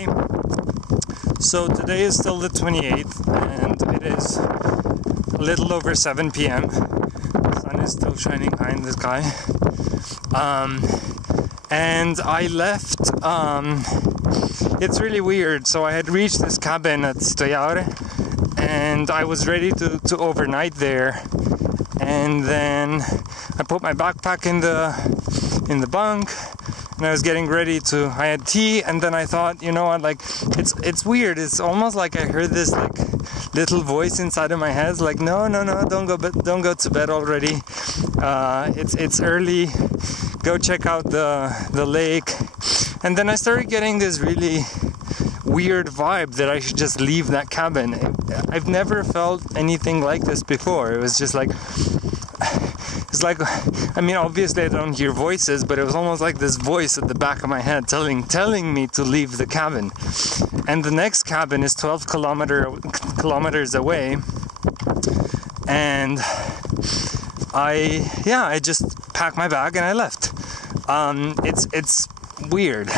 Hey, so today is still the 28th and it is a little over 7 p.m. The sun is still shining high in the sky. And I left, it's really weird. So I had reached this cabin at Stojaure and I was ready to overnight there. And then I put my backpack in the bunk. And I was getting ready I had tea, and then I thought, you know what, like, it's weird. It's almost like I heard this, like, little voice inside of my head, like, no, don't go to bed already. It's early. Go check out the lake. And then I started getting this really weird vibe that I should just leave that cabin. I've never felt anything like this before. It was just like, it's like, I mean, obviously I don't hear voices, but it was almost like this voice at the back of my head telling me to leave the cabin. And the next cabin is 12 kilometers away. And I just packed my bag and I left. It's weird.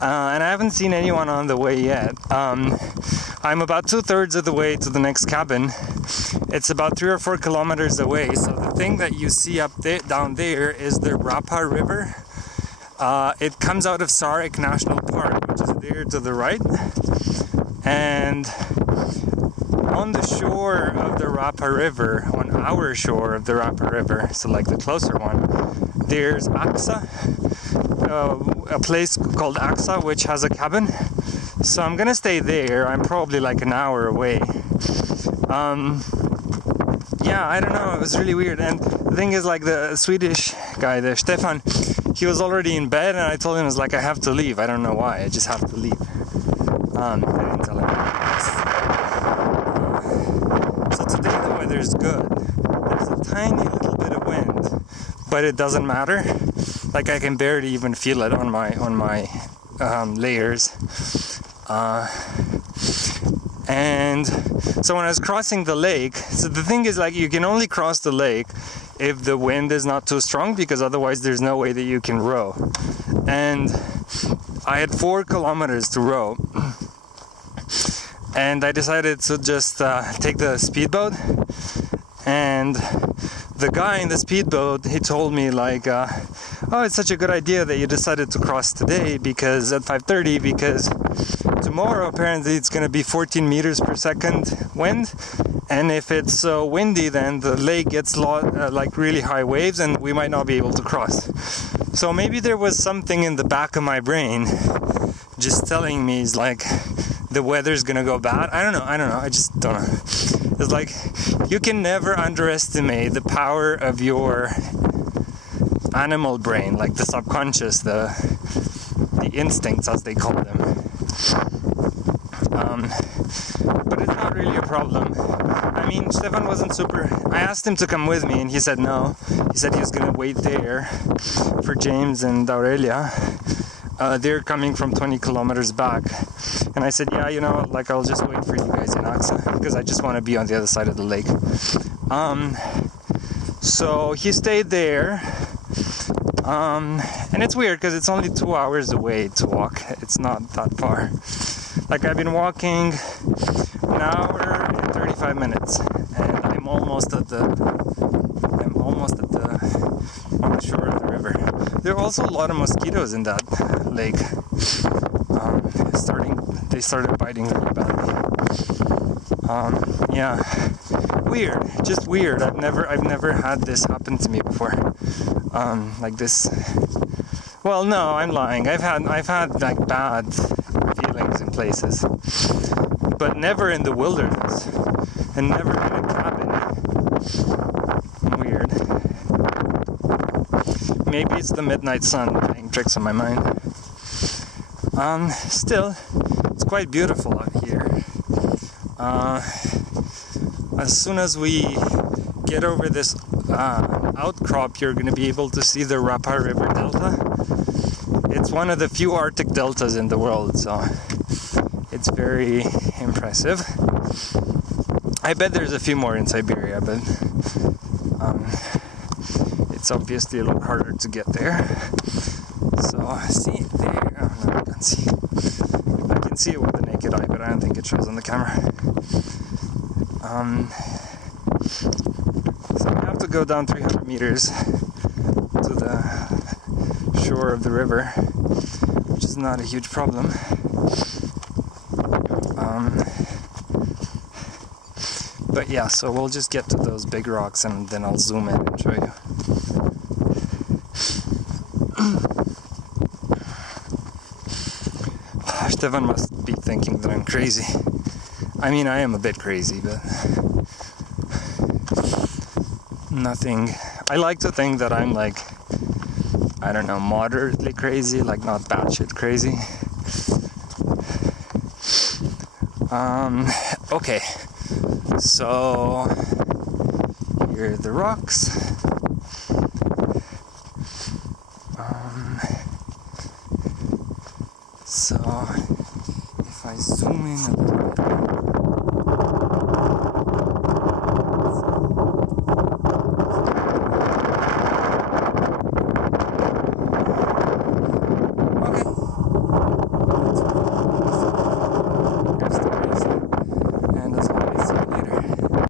And I haven't seen anyone on the way yet. I'm about 2/3 of the way to the next cabin. It's about 3 or 4 kilometers away. So the thing that you see down there is the Rapa River. It comes out of Sarek National Park, which is there to the right. And on the shore of the Rapa River, on our shore of the Rapa River, so like the closer one, there's Aktse, a place called Aktse, which has a cabin. So I'm gonna stay there. I'm probably like an hour away. I don't know, it was really weird. And the thing is, like, the Swedish guy, the Stefan, he was already in bed, and I told him, I was like, I have to leave. I don't know why, I just have to leave. I didn't tell him. So today the weather's good. There's a tiny little bit of wind, but it doesn't matter. Like, I can barely even feel it on my layers. And so when I was crossing the lake, so the thing is, like, you can only cross the lake if the wind is not too strong, because otherwise there's no way that you can row. And I had 4 kilometers to row. And I decided to just take the speedboat. And the guy in the speedboat, he told me, like, oh, it's such a good idea that you decided to cross today, because at 5:30, because tomorrow apparently it's going to be 14 meters per second wind, and if it's so windy, then the lake gets like really high waves and we might not be able to cross. So maybe there was something in the back of my brain just telling me, it's like, the weather's gonna go bad. I don't know, I just don't know. It's like, you can never underestimate the power of your animal brain, like the subconscious, the instincts, as they call them. But it's not really a problem. I mean, Stefan wasn't super... I asked him to come with me and he said no. He said he was gonna wait there for James and Aurelia. They're coming from 20 kilometers back. And I said, yeah, you know, like, I'll just wait for you guys in Aktse, because I just want to be on the other side of the lake. So he stayed there. And it's weird because it's only 2 hours away to walk. It's not that far. Like, I've been walking an hour and 35 minutes, and I'm almost on the shore of the river. There are also a lot of mosquitoes in that lake. They started biting really badly. Weird, just weird. I've never had this happen to me before. Like this. Well, no, I'm lying. I've had like bad feelings in places, but never in the wilderness, and never in a cabin. Weird. Maybe it's the midnight sun playing tricks on my mind. Still, it's quite beautiful out here. As soon as we get over this outcrop, you're going to be able to see the Rapa River Delta. It's one of the few Arctic deltas in the world, so it's very impressive. I bet there's a few more in Siberia, but it's obviously a lot harder to get there. So, see there, oh no, I can't see. can see it with the naked eye, but I don't think it shows on the camera. So I have to go down 300 meters to the shore of the river, which is not a huge problem. But yeah, so we'll just get to those big rocks and then I'll zoom in and show you. Stefan must be thinking that I'm crazy. I mean, I am a bit crazy, but nothing. I like to think that I'm like, I don't know, moderately crazy, like not batshit crazy. Okay, so here are the rocks. So if I zoom in a little bit,